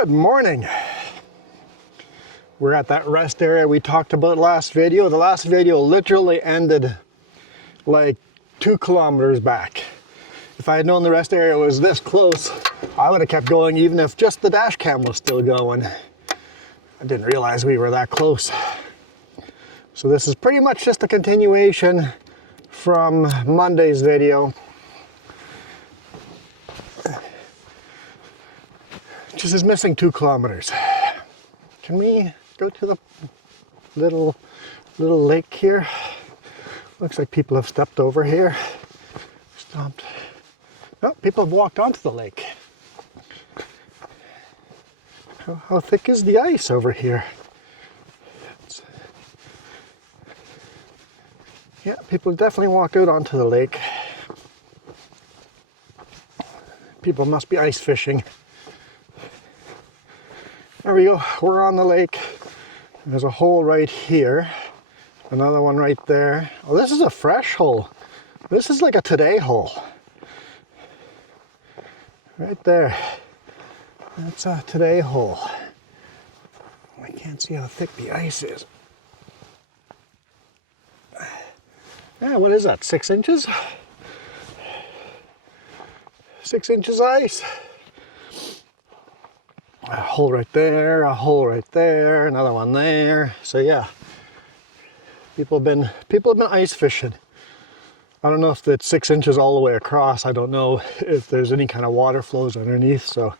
Good morning. We're at that rest area we talked about last video. The last video literally ended like 2 kilometers back. If I had known the rest area was this close, I would have kept going even if just the dash cam was still going. I didn't realize we were that close. So this is pretty much just a continuation from Monday's video. Just is missing 2 kilometers. Can we go to the little lake here? Looks like people have stepped over here. Stopped. Oh, people have walked onto the lake. How thick is the ice over here? Yeah, people definitely walked out onto the lake. People must be ice fishing. There we go, we're on the lake. There's a hole right here. Another one right there. Oh, this is a fresh hole. This is like a today hole. Right there. That's a today hole. I can't see how thick the ice is. Yeah, what is that, 6 inches? 6 inches ice. A hole right there, a hole right there, another one there. So yeah, people have been ice fishing. I don't know if it's 6 inches all the way across. I don't know if there's any kind of water flows underneath, so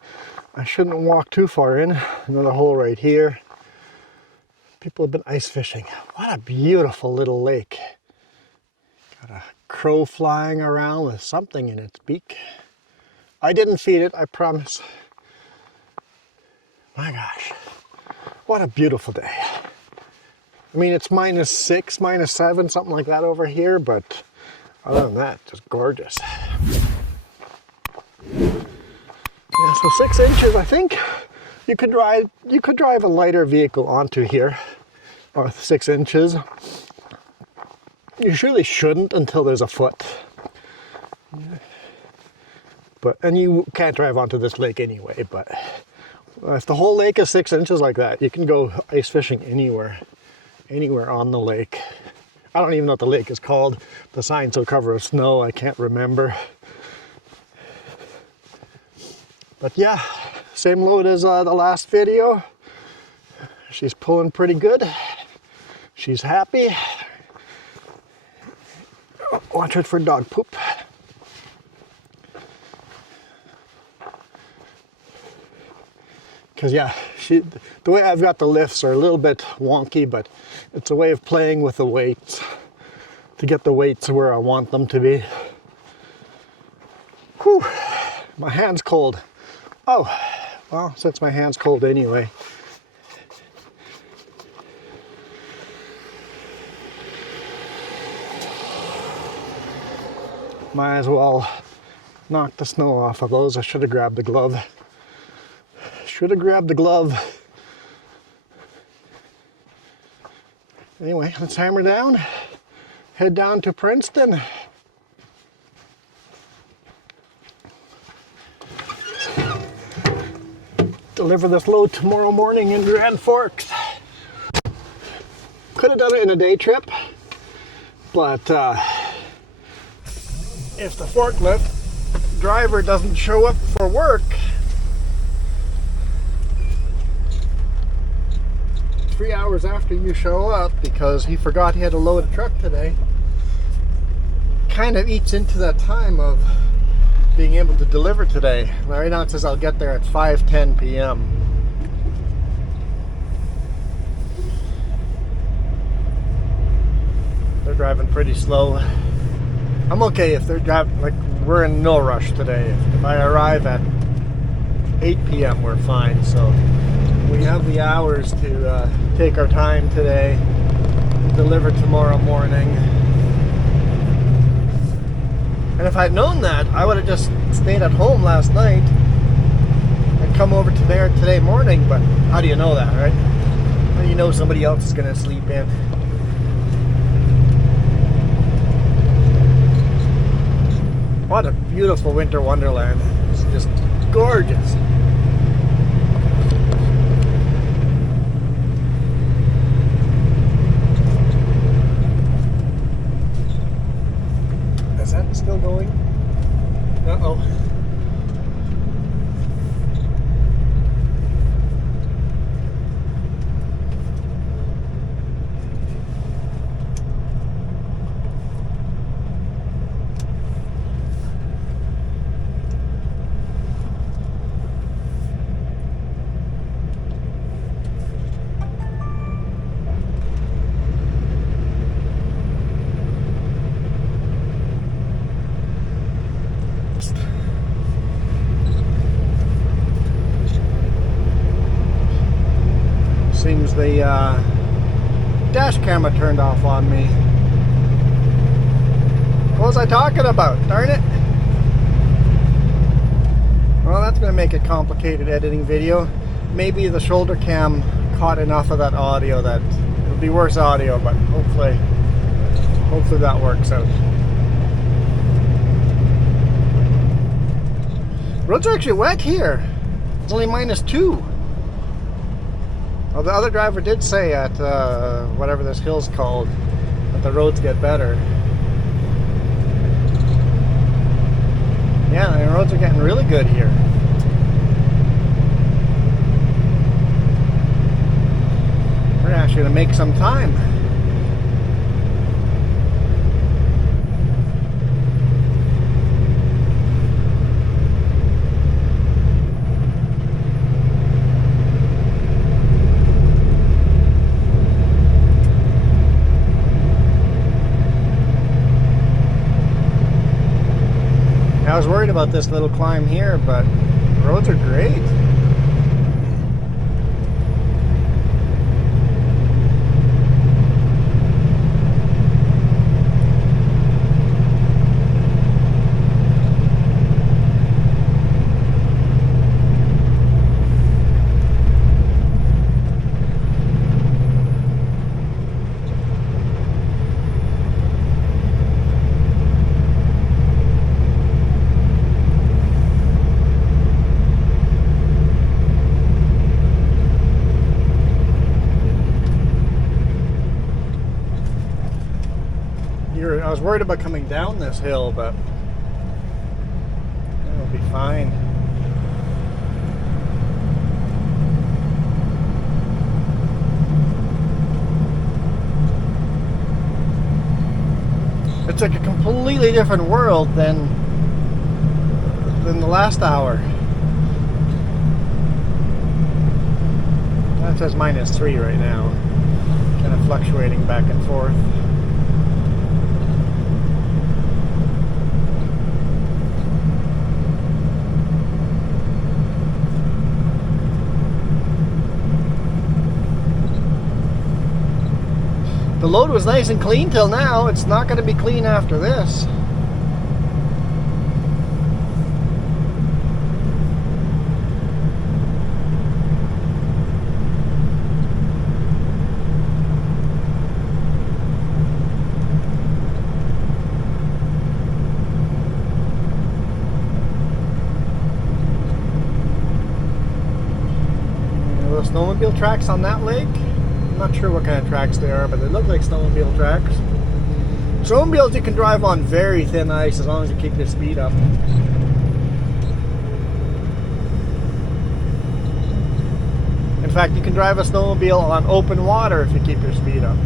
I shouldn't walk too far in. Another hole right here. People have been ice fishing. What a beautiful little lake. Got a crow flying around with something in its beak. I didn't feed it, I promise. My gosh, what a beautiful day. I mean, it's -6, -7, something like that over here, but other than that, just gorgeous. Yeah, so 6 inches, I think you could drive a lighter vehicle onto here, or 6 inches. You really shouldn't until there's a foot. And you can't drive onto this lake anyway, but if the whole lake is 6 inches like that, you can go ice fishing anywhere on the lake. I don't even know what the lake is called. The sign's so covered with snow, I can't remember. But yeah, same load as the last video. She's pulling pretty good. She's happy. Watch it for dog poop. Because yeah, the way I've got the lifts are a little bit wonky, but it's a way of playing with the weights to get the weights where I want them to be. Whew, my hand's cold. Oh, well, since my hand's cold anyway. Might as well knock the snow off of those. I should have grabbed the glove. Should have grabbed the glove. Anyway, let's hammer down. Head down to Princeton. Deliver this load tomorrow morning in Grand Forks. Could have done it in a day trip, but if the forklift driver doesn't show up for work 3 hours after you show up because he forgot he had to load a truck today, kind of eats into that time of being able to deliver today. Right now it says I'll get there at 5:10 p.m. They're driving pretty slow. I'm okay if they're driving, like we're in no rush today. If I arrive at 8 p.m. we're fine, so we have the hours to take our time today, deliver tomorrow morning. And if I'd known that, I would have just stayed at home last night and come over to there today morning. But how do you know that, right? How do you know somebody else is going to sleep in? What a beautiful winter wonderland. It's just gorgeous. still going? Uh-oh. Seems the dash camera turned off on me. What was I talking about? Darn it. Well, that's going to make it complicated editing video. Maybe the shoulder cam caught enough of that audio that it'll be worse audio, but hopefully that works out. Roads are actually wet here. It's only -2. Well, the other driver did say at whatever this hill's called that the roads get better. Yeah, the roads are getting really good here. We're actually going to make some time. I was worried about this little climb here, but the roads are great. I was worried about coming down this hill, but it'll be fine. It's like a completely different world than the last hour. That says -3 right now. Kind of fluctuating back and forth. The load was nice and clean till now. It's not going to be clean after this. The snowmobile tracks on that lake. Not sure what kind of tracks they are, but they look like snowmobile tracks. Snowmobiles you can drive on very thin ice as long as you keep your speed up. In fact, you can drive a snowmobile on open water if you keep your speed up.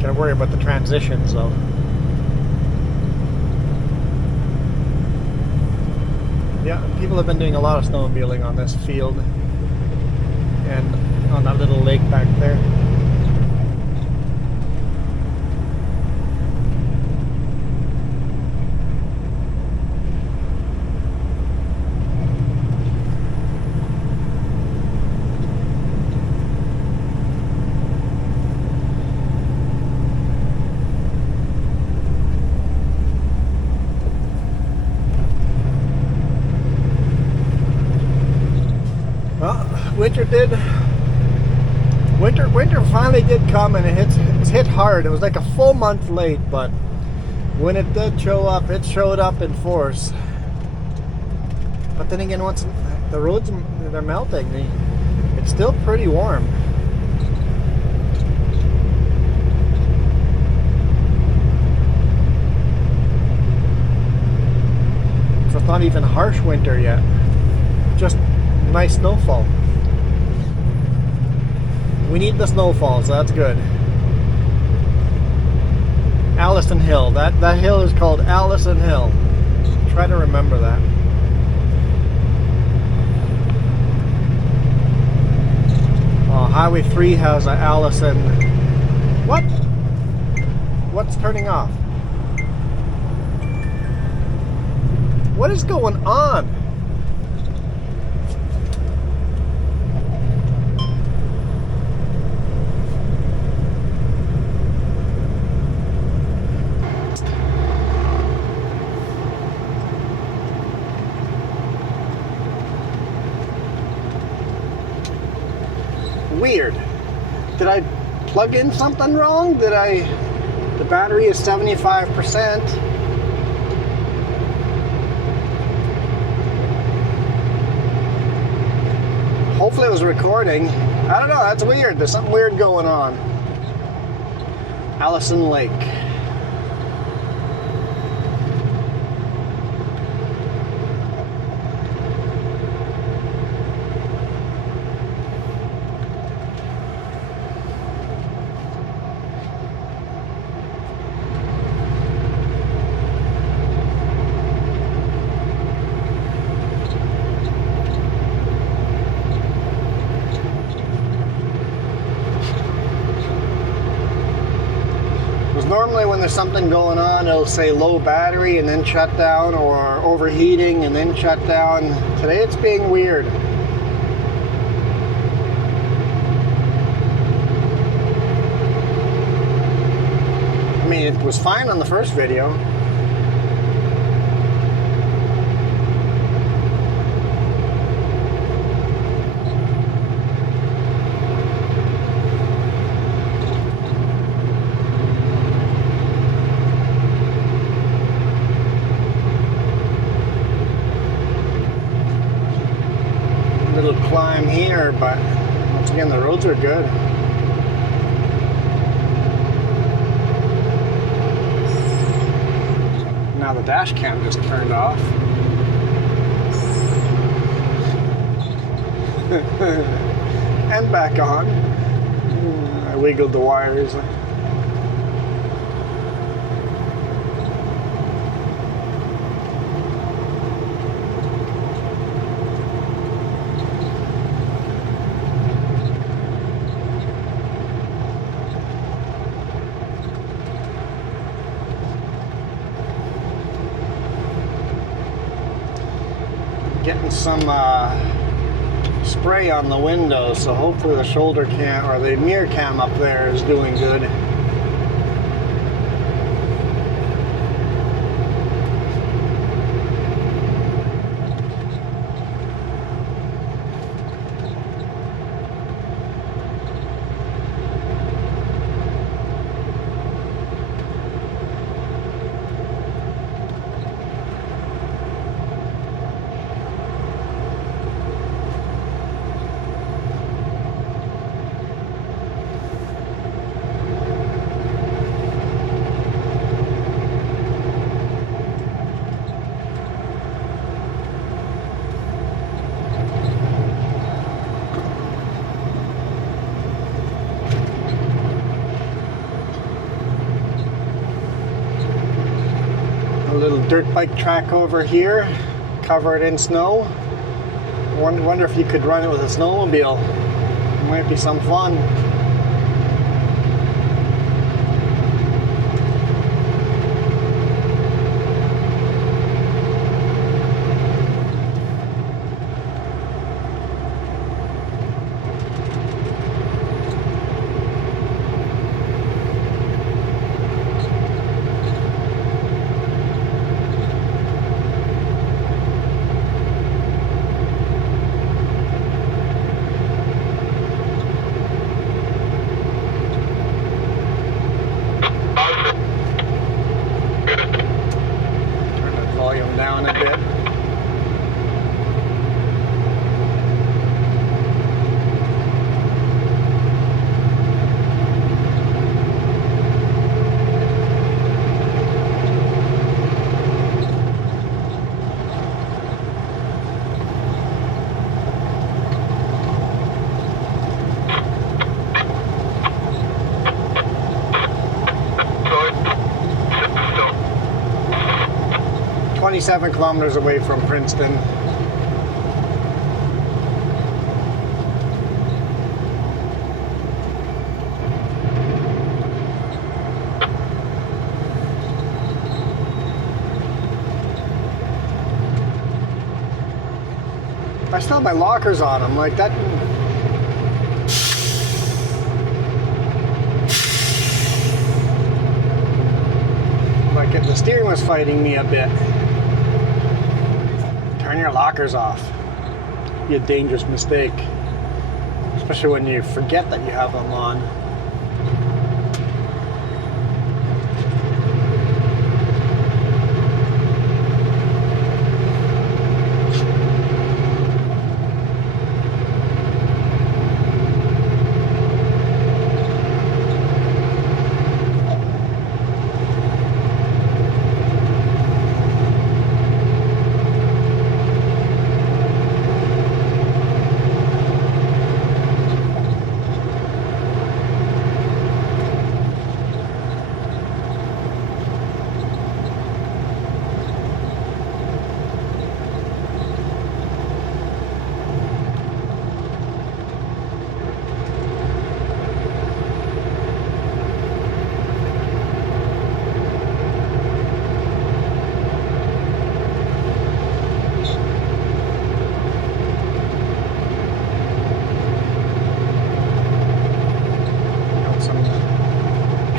Gotta worry about the transitions though. Yeah, people have been doing a lot of snowmobiling on this field and on that little lake back there. Winter finally did come, and it's hit hard. It was like a full month late, but when it did show up, it showed up in force. But then again, once the roads they're melting, it's still pretty warm. not even harsh winter yet. Just nice snowfall. We need the snowfall, so that's good. Allison Hill. That hill is called Allison Hill. Try to remember that. Highway 3 has a Allison. What? What's turning off? What is going on? Weird. Did I plug in something wrong? The battery is 75%. Hopefully it was recording. I don't know, that's weird. There's something weird going on. Allison Lake. Normally when there's something going on, it'll say low battery and then shut down, or overheating and then shut down. Today it's being weird. I mean, it was fine on the first video. Climb here, but once again the roads are good. Now the dash cam just turned off. And back on. I wiggled the wires. Getting some spray on the window, so hopefully the shoulder cam or the mirror cam up there is doing good. Little dirt bike track over here, covered in snow. Wonder if you could run it with a snowmobile. It might be some fun. 27 kilometers away from Princeton. I still have my lockers on them, like that. Like if the steering was fighting me a bit. Turn your lockers off. Be a dangerous mistake, especially when you forget that you have them on.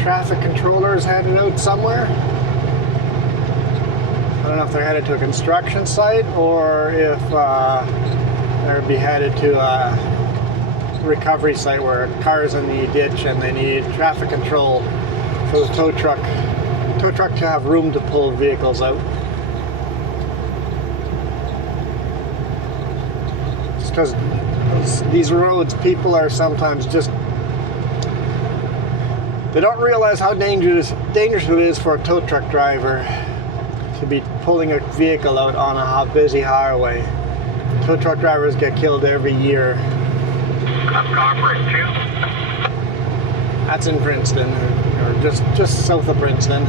Traffic controllers headed out somewhere. I don't know if they're headed to a construction site or if they'll be headed to a recovery site where a car's in the ditch and they need traffic control for the tow truck to have room to pull vehicles out. It's because these roads, people are sometimes just, they don't realize how dangerous it is for a tow truck driver to be pulling a vehicle out on a busy highway. Tow truck drivers get killed every year. That's in Princeton, or just south of Princeton.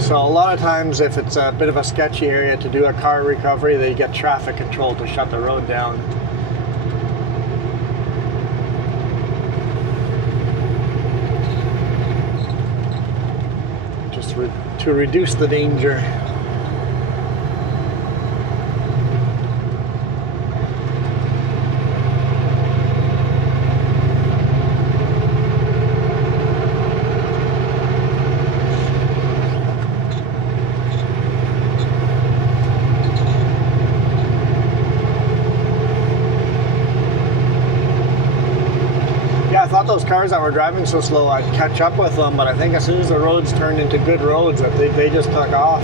So a lot of times if it's a bit of a sketchy area to do a car recovery, they get traffic control to shut the road down. To reduce the danger. I thought those cars that were driving so slow I'd catch up with them, but I think as soon as the roads turned into good roads, that they just took off.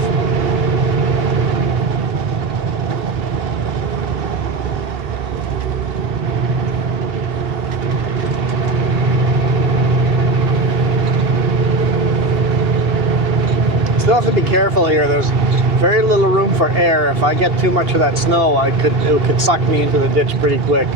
Still have to be careful here. There's very little room for air. If I get too much of that snow, it could suck me into the ditch pretty quick.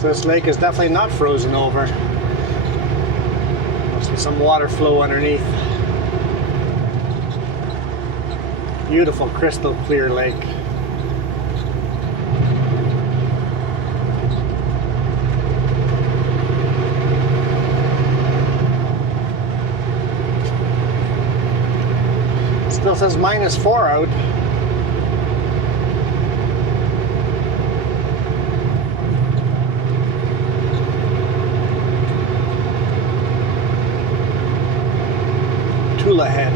This lake is definitely not frozen over. Must be some water flow underneath. Beautiful crystal clear lake. Still says -4 out. Tula Head.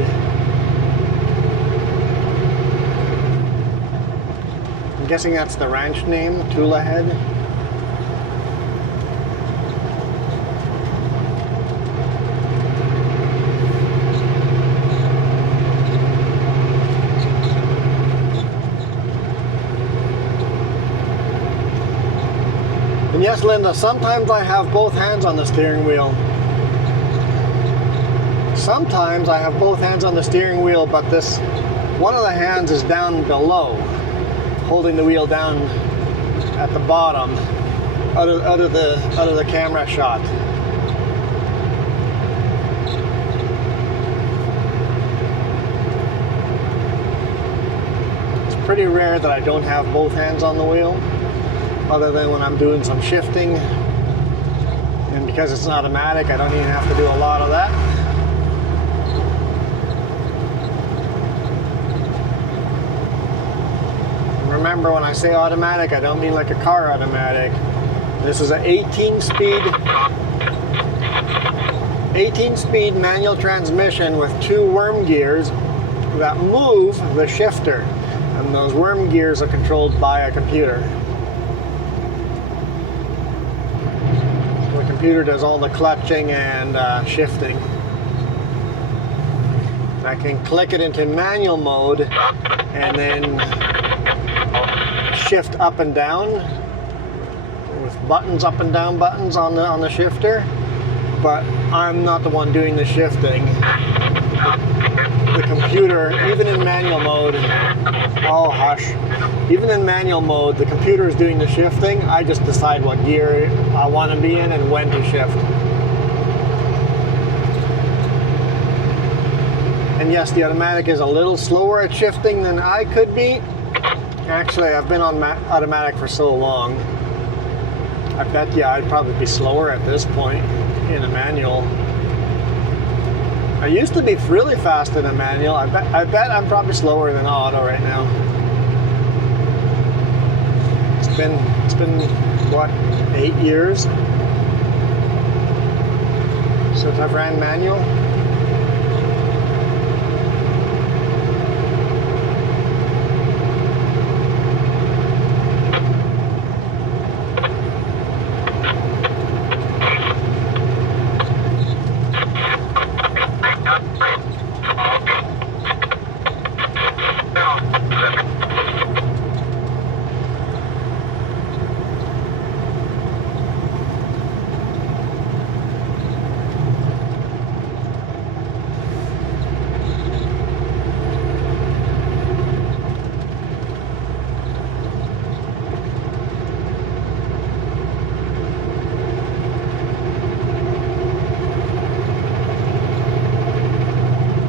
I'm guessing that's the ranch name, Tula Head. And yes, Linda, sometimes I have both hands on the steering wheel. Sometimes I have both hands on the steering wheel, but this one of the hands is down below, holding the wheel down at the bottom, out of the camera shot. It's pretty rare that I don't have both hands on the wheel, other than when I'm doing some shifting. And because it's an automatic, I don't even have to do a lot of that. Remember, when I say automatic, I don't mean like a car automatic. This is an 18-speed manual transmission with 2 worm gears that move the shifter, and those worm gears are controlled by a computer. So the computer does all the clutching and shifting. I can click it into manual mode and then shift up and down with buttons, up and down buttons on the shifter, but I'm not the one doing the shifting. The computer, even in manual mode, oh hush, even in manual mode, the computer is doing the shifting. I just decide what gear I want to be in and when to shift. And yes, the automatic is a little slower at shifting than I could be. Actually, I've been on automatic for so long. I bet you I'd probably be slower at this point in a manual. I used to be really fast in a manual. I bet I'm probably slower than auto right now. It's been what, 8 years since I've ran manual.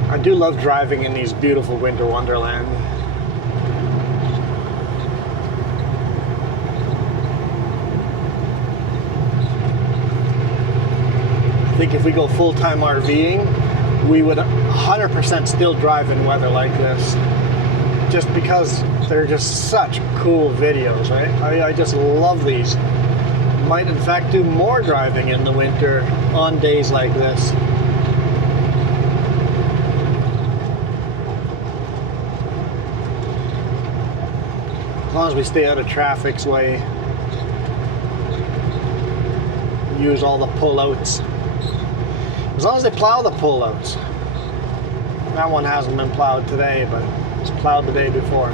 I do love driving in these beautiful winter wonderland. I think if we go full-time RVing, we would 100% still drive in weather like this, just because they're just such cool videos, right? I just love these. Might in fact do more driving in the winter on days like this. As long as we stay out of traffic's way, use all the pullouts. As long as they plow the pullouts. That one hasn't been plowed today, but it was plowed the day before.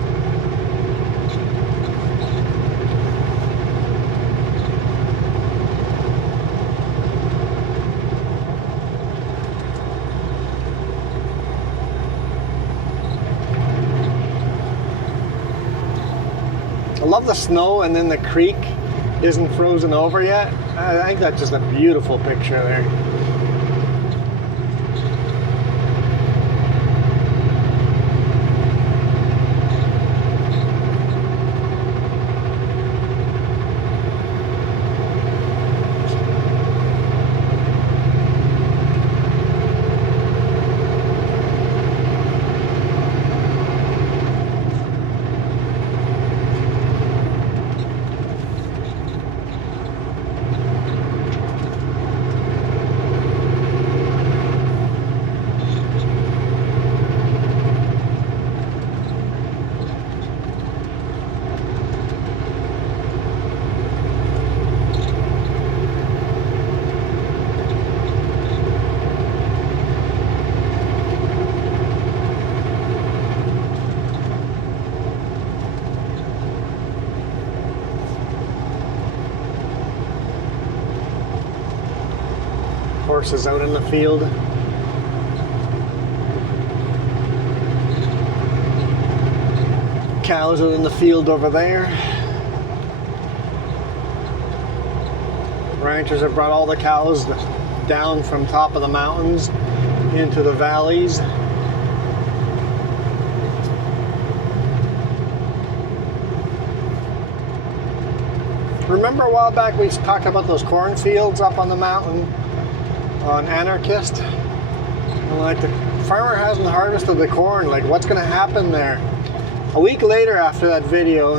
I love the snow, and then the creek isn't frozen over yet. I think that's just a beautiful picture there. horses out in the field. Cows out in the field over there. Ranchers have brought all the cows down from top of the mountains into the valleys. Remember a while back we talked about those cornfields up on the mountain on Anarchist? And like the farmer hasn't harvested the corn, like what's going to happen there? A week later after that video,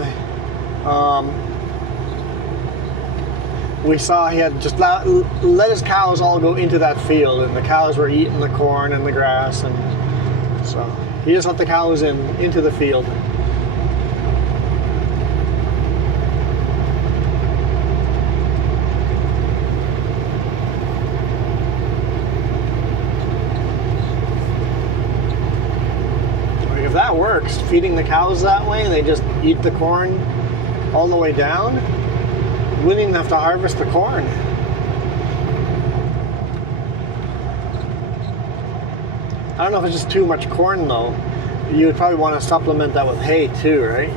we saw he had just let his cows all go into that field, and the cows were eating the corn and the grass, and so he just let the cows into the field. If that works, feeding the cows that way, they just eat the corn all the way down, we wouldn't even have to harvest the corn. I don't know if it's just too much corn though. You would probably want to supplement that with hay too, right?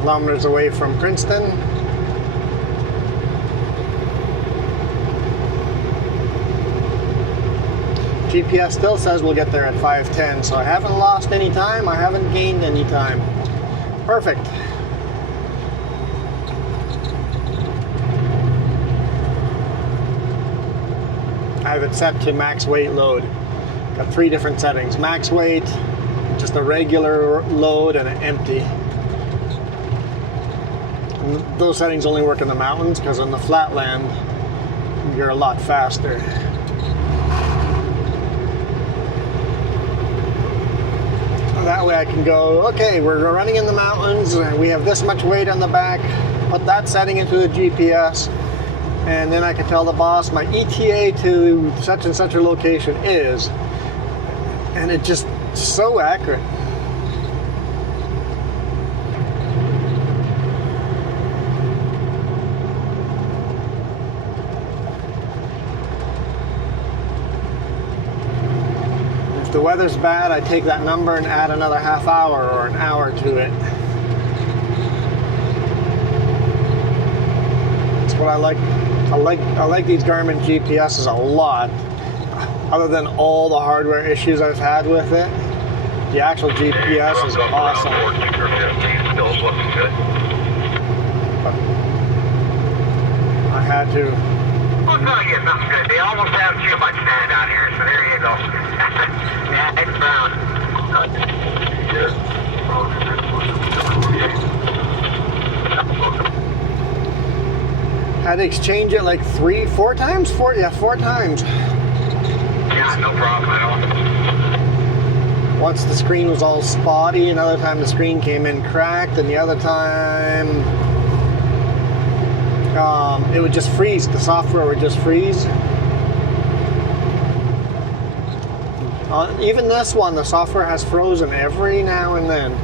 Kilometers away from Princeton. GPS still says we'll get there at 5:10, so I haven't lost any time, I haven't gained any time. Perfect. I have it set to max weight load. Got 3 different settings: max weight, just a regular load, and an empty. Those settings only work in the mountains, because on the flatland you're a lot faster. That way I can go, okay, we're running in the mountains and we have this much weight on the back, put that setting into the GPS, and then I can tell the boss my ETA to such and such a location is, and it's just so accurate. If the weather's bad, I take that number and add another half hour or an hour to it. That's what I like. I like these Garmin GPSs a lot. Other than all the hardware issues I've had with it, the actual GPS is awesome. I had to. I'll tell you something good. They almost have too much sand out here, so there you go. Yeah, it's brown. Had to exchange it like 4 times? 4 times. Yeah, no problem at all. Once the screen was all spotty, another time the screen came in cracked, and the other time it would just freeze. The software would just freeze. Even this one, the software has frozen every now and then.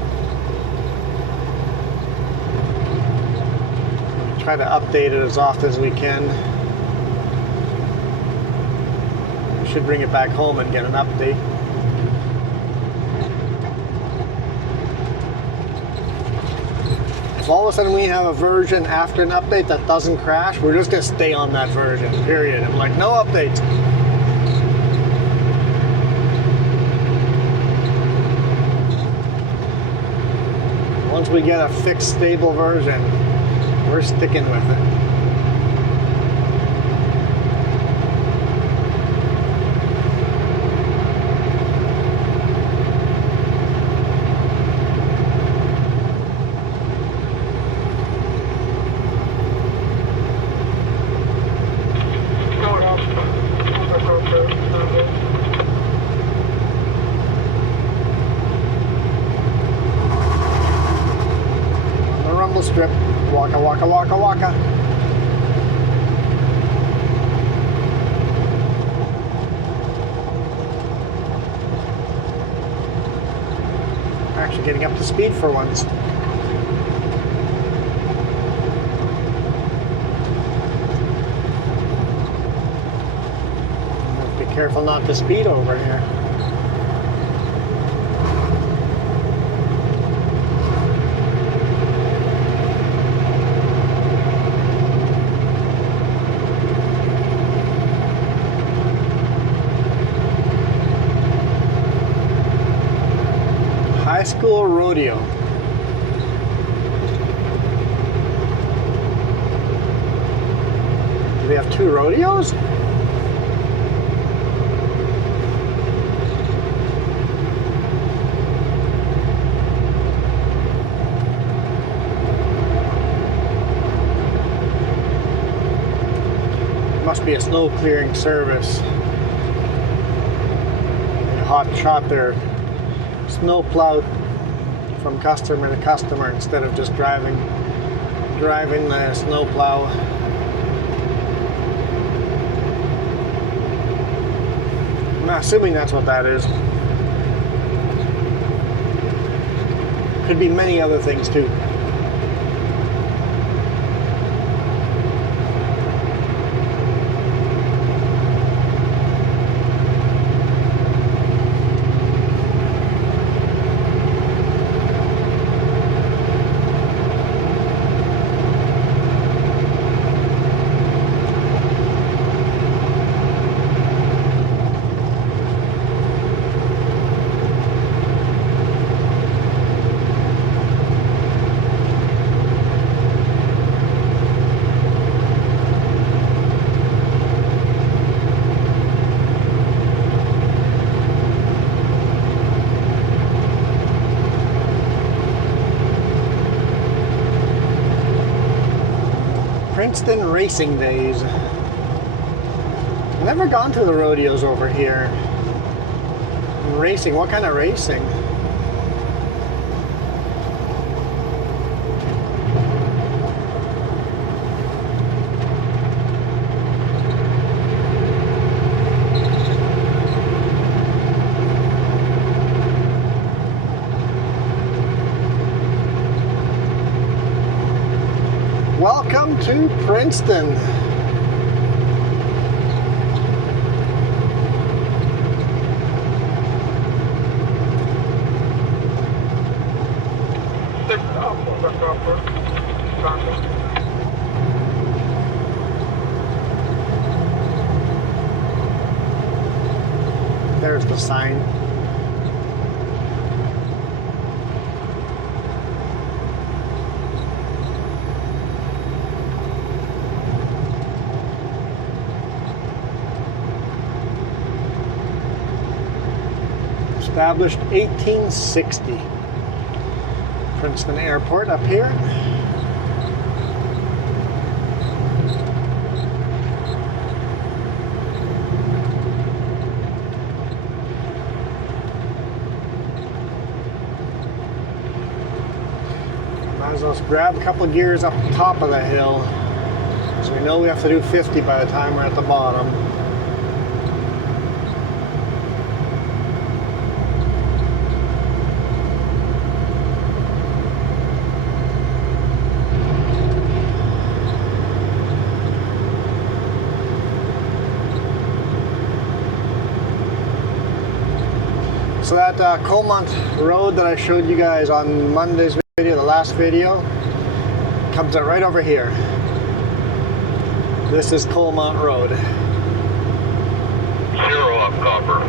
We try to update it as often as we can. We should bring it back home and get an update. If all of a sudden we have a version after an update that doesn't crash, we're just going to stay on that version, period. I'm like, no updates. Once we get a fixed, stable version, we're sticking with it. Strip. Waka, waka, waka, waka. Actually getting up to speed for once. Be careful not to speed over here. High school rodeo. Do they have 2 rodeos? Must be a snow clearing service. A hot shot there. Snow plowed from customer to customer instead of just driving the snow plow. I'm assuming that's what that is. Could be many other things too. Princeton racing days. Never gone to the rodeos over here. Racing, what kind of racing? Welcome to Princeton. There's the sign. Established 1860. Princeton Airport up here. Might as well grab a couple of gears up the top of the hill. So we know we have to do 50 by the time we're at the bottom. So that Colmont Road that I showed you guys on Monday's video, the last video, comes out right over here. This is Coalmount Road. 0 up copper.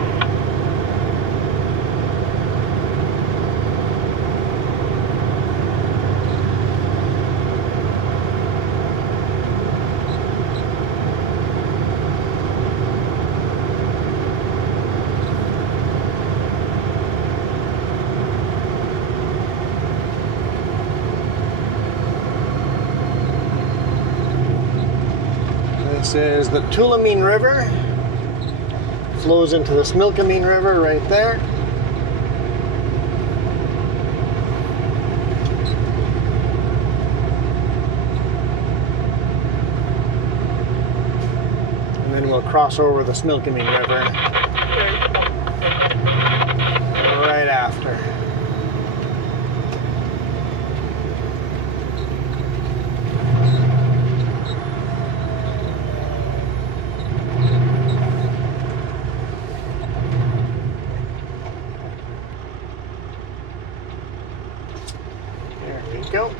This is the Tulameen River. Flows into the Similkameen River right there. And then we'll cross over the Similkameen River right after. Go.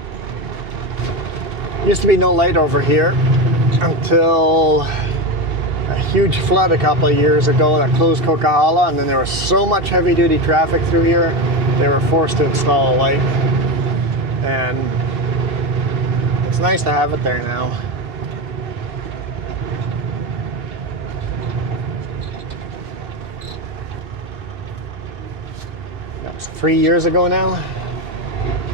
Used to be no light over here until a huge flood a couple of years ago that closed Coquihalla, and then there was so much heavy duty traffic through here they were forced to install a light, and it's nice to have it there now. That was 3 years ago now.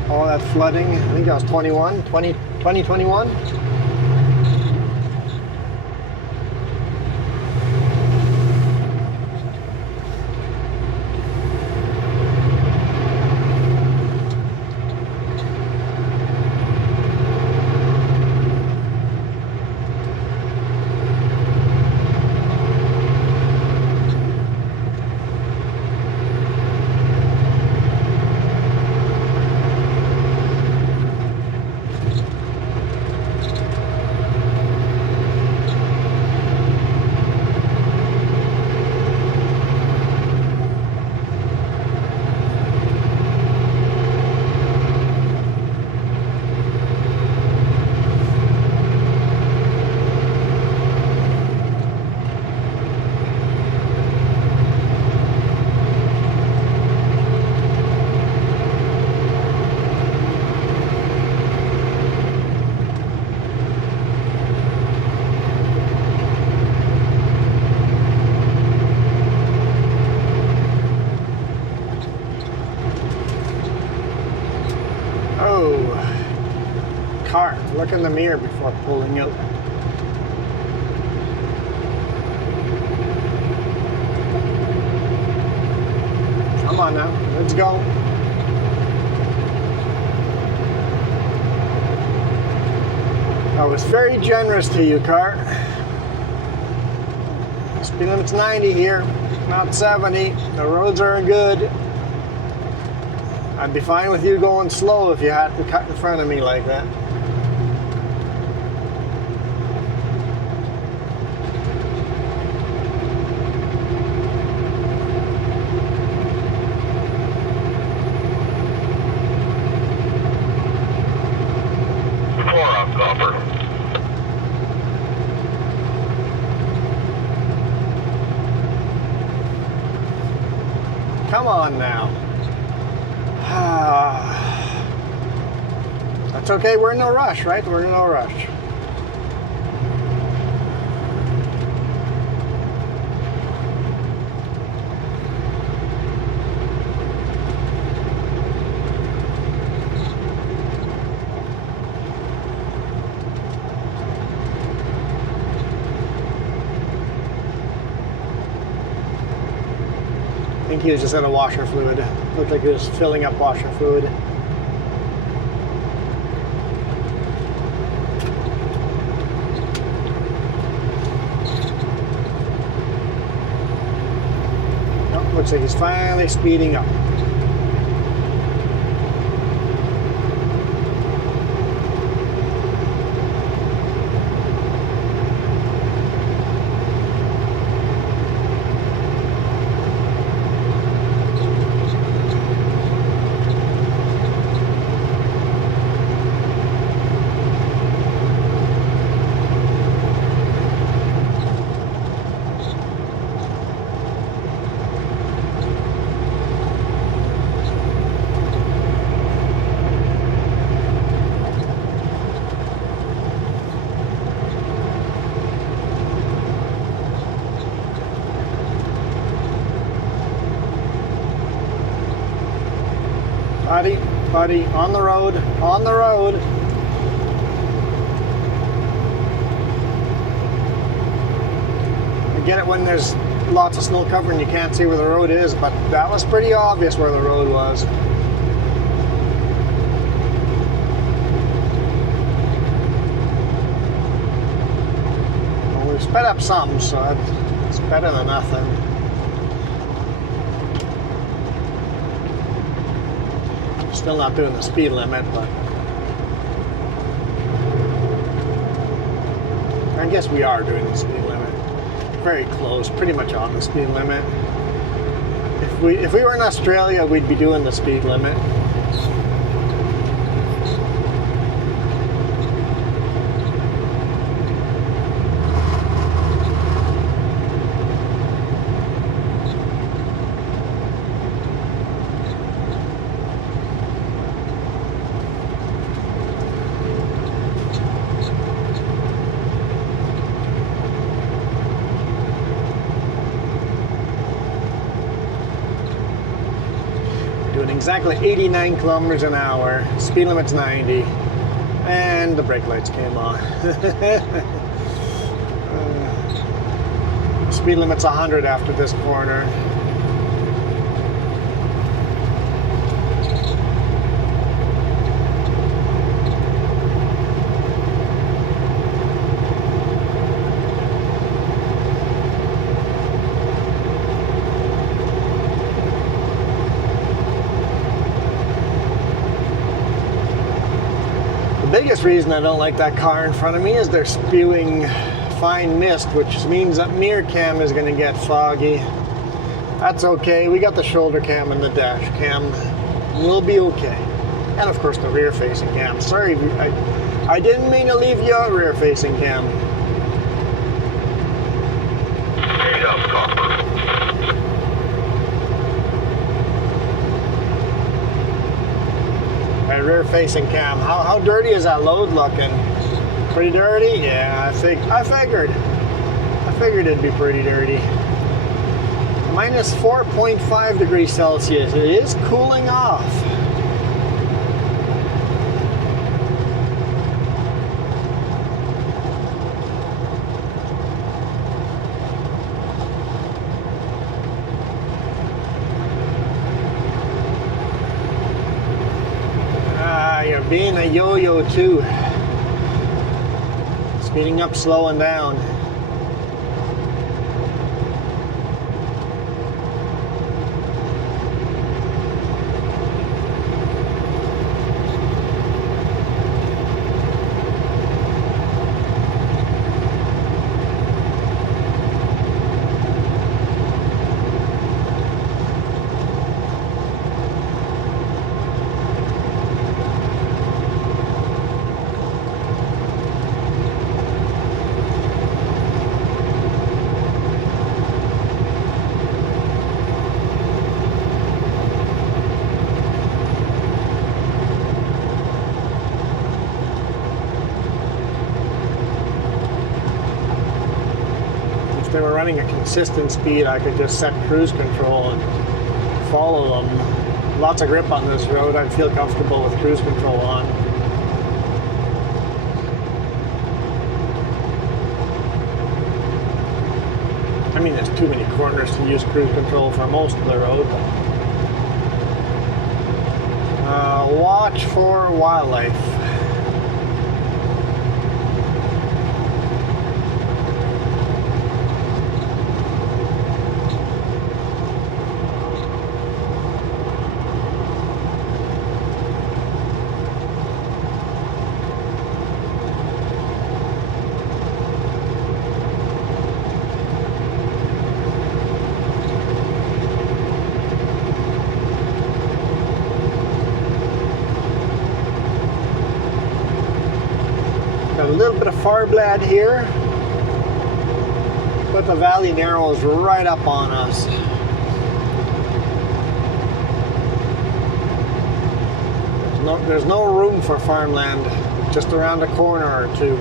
All that flooding, I think that was 2021. Car, look in the mirror before pulling out. Come on now, let's go. I was very generous to you, car. Speed limit's 90 here, not 70. The roads are good. I'd be fine with you going slow if you had to cut in front of me like that. Come on now. That's okay, we're in no rush, right? We're in no rush. I think he was just out of washer fluid. Looked like he was filling up washer fluid. Oh, looks like he's finally speeding up. Buddy, buddy, on the road, on the road. I get it when there's lots of snow cover and you can't see where the road is, but that was pretty obvious where the road was. Well, we've sped up some, so it's better than nothing. Still not doing the speed limit, but I guess we are doing the speed limit. Very close, pretty much on the speed limit. If we were in Australia, we'd be doing the speed limit. Exactly 89 kilometers an hour. Speed limit's 90. And the brake lights came on. Speed limit's 100 after this corner. The biggest reason I don't like that car in front of me is they're spewing fine mist, which means that mirror cam is going to get foggy. That's okay. We got the shoulder cam and the dash cam. We'll be okay. And of course the rear facing cam. Sorry, I didn't mean to leave you out rear facing cam. Rear facing cam. How dirty is that load looking? Pretty dirty? Yeah, I figured it'd be pretty dirty. Minus 4.5 degrees Celsius. It is cooling off. You're being a yo-yo too. Speeding up, slowing down. If they were running a consistent speed, I could just set cruise control and follow them. Lots of grip on this road. I'd feel comfortable with cruise control on. I mean, there's too many corners to use cruise control for most of the road. Watch for wildlife. A little bit of farblad here, but the valley narrows right up on us. There's no room for farmland, just around a corner or two.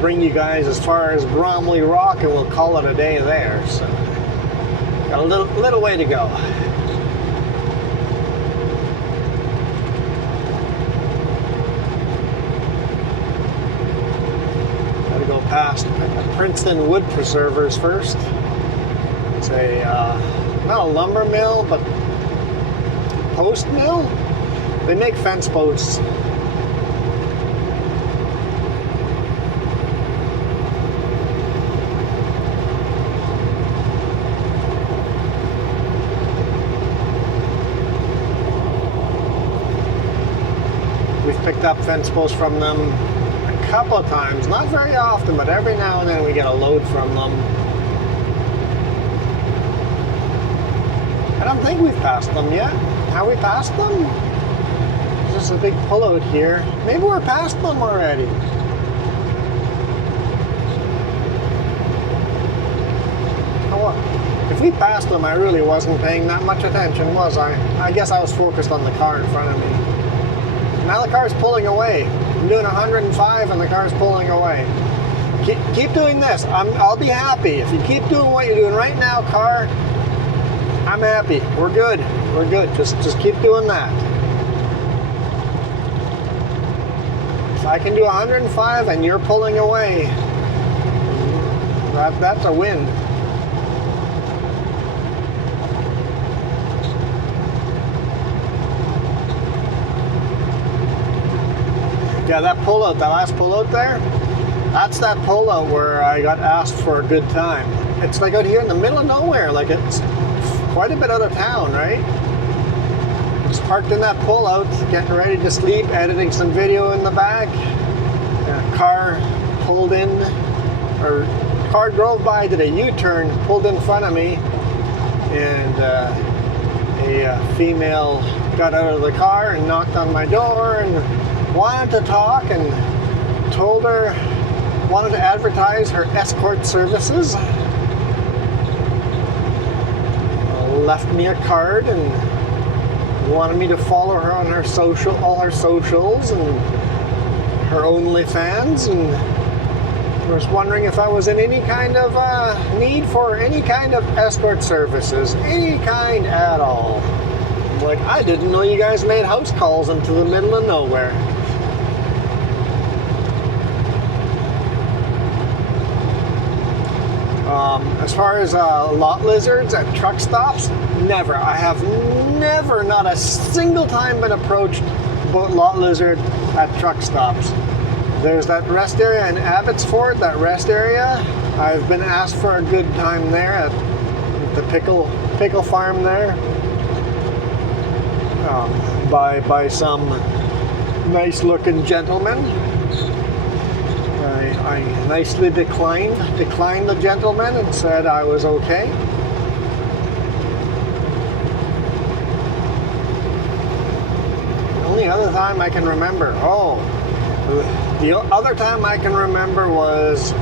bring you guys as far as Bromley Rock, and we'll call it a day there. So got a little way to go. Got to go past Princeton wood preservers first. It's a not a lumber mill, but post mill. They make fence posts. We've picked up fence posts from them a couple of times, not very often, but every now and then we get a load from them. I don't think we've passed them yet. Have we passed them? There's just a big pullout here. Maybe we're past them already. Oh, if we passed them, I really wasn't paying that much attention, was I? I guess I was focused on the car in front of me. Now the car's pulling away. I'm doing 105 and the car's pulling away. Keep doing this. I'll be happy. If you keep doing what you're doing right now, car, I'm happy. We're good. We're good. Just keep doing that. If I can do 105 and you're pulling away, that's a win. Yeah, that pullout, that last pullout there, that's that pullout where I got asked for a good time. It's like out here in the middle of nowhere, like it's quite a bit out of town, right? Just parked in that pullout, getting ready to sleep, editing some video in the back. A car pulled in, or car drove by, did a U-turn, pulled in front of me, and a female got out of the car and knocked on my door and wanted to talk, and told her, wanted to advertise her escort services. Left me a card and wanted me to follow her on her all her socials and her OnlyFans, and was wondering if I was in any kind of need for any kind of escort services, any kind at all. I'm like, I didn't know you guys made house calls into the middle of nowhere. As far as lot lizards at truck stops, never. I have never, not a single time, been approached about lot lizard at truck stops. There's that rest area in Abbotsford, that rest area. I've been asked for a good time there at the pickle farm there by some nice looking gentleman. I nicely declined the gentleman and said I was okay. The only other time I can remember, the other time I can remember was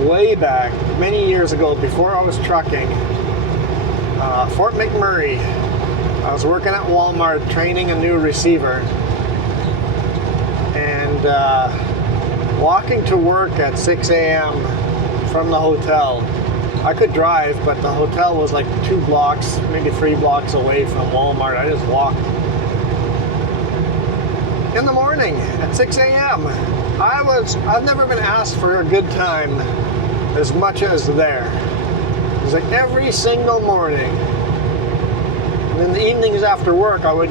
way back, many years ago, before I was trucking. Fort McMurray. I was working at Walmart training a new receiver. And walking to work at 6 a.m. from the hotel. I could drive, but the hotel was like 2 blocks, maybe 3 blocks away from Walmart. I just walked. In the morning at 6 a.m. I've never been asked for a good time as much as there. It was like every single morning. And in the evenings after work, I would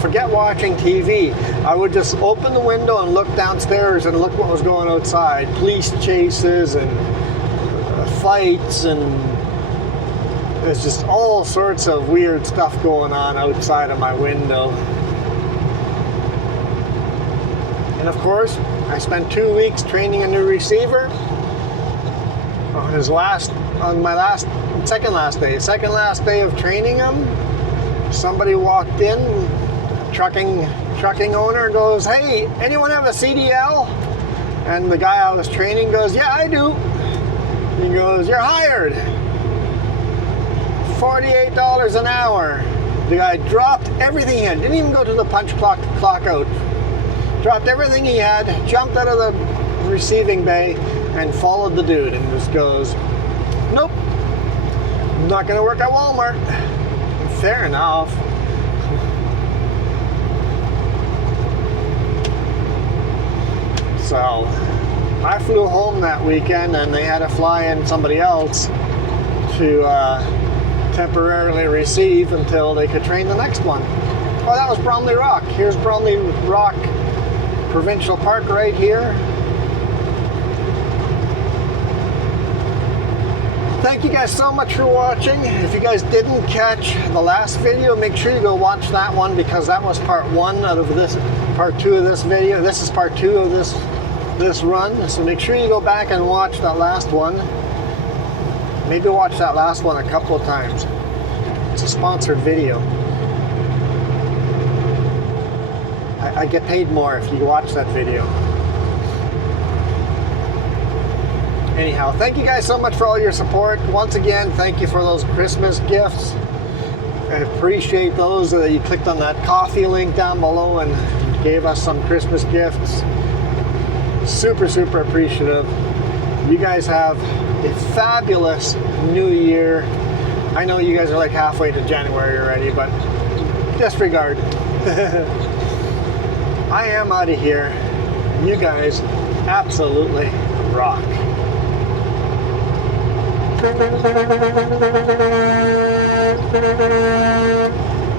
forget watching TV. I would just open the window and look downstairs and look what was going outside. Police chases and fights, and there's just all sorts of weird stuff going on outside of my window. And of course, I spent 2 weeks training a new receiver. On my second last day of training him, somebody walked in. Trucking owner goes, "Hey, anyone have a CDL?" And the guy I was training goes, "Yeah, I do." He goes, "You're hired. $48 an hour." The guy dropped everything he had, didn't even go to the punch clock out. Dropped everything he had, jumped out of the receiving bay and followed the dude and just goes, nope, not gonna work at Walmart. Fair enough. So I flew home that weekend and they had to fly in somebody else to temporarily receive until they could train the next one. Oh, that was Bromley Rock. Here's Bromley Rock Provincial Park right here. Thank you guys so much for watching. If you guys didn't catch the last video, make sure you go watch that one because that was part 1 out of this, part 2 of this video. This is part 2 of this run. So make sure you go back and watch that last one. Maybe watch that last one a couple of times. It's a sponsored video. I get paid more if you watch that video. Anyhow, thank you guys so much for all your support. Once again, thank you for those Christmas gifts. I appreciate those that you clicked on that coffee link down below and gave us some Christmas gifts. Super, super appreciative. You guys have a fabulous new year. I know you guys are like halfway to January already, but disregard. I am out of here. You guys absolutely rock.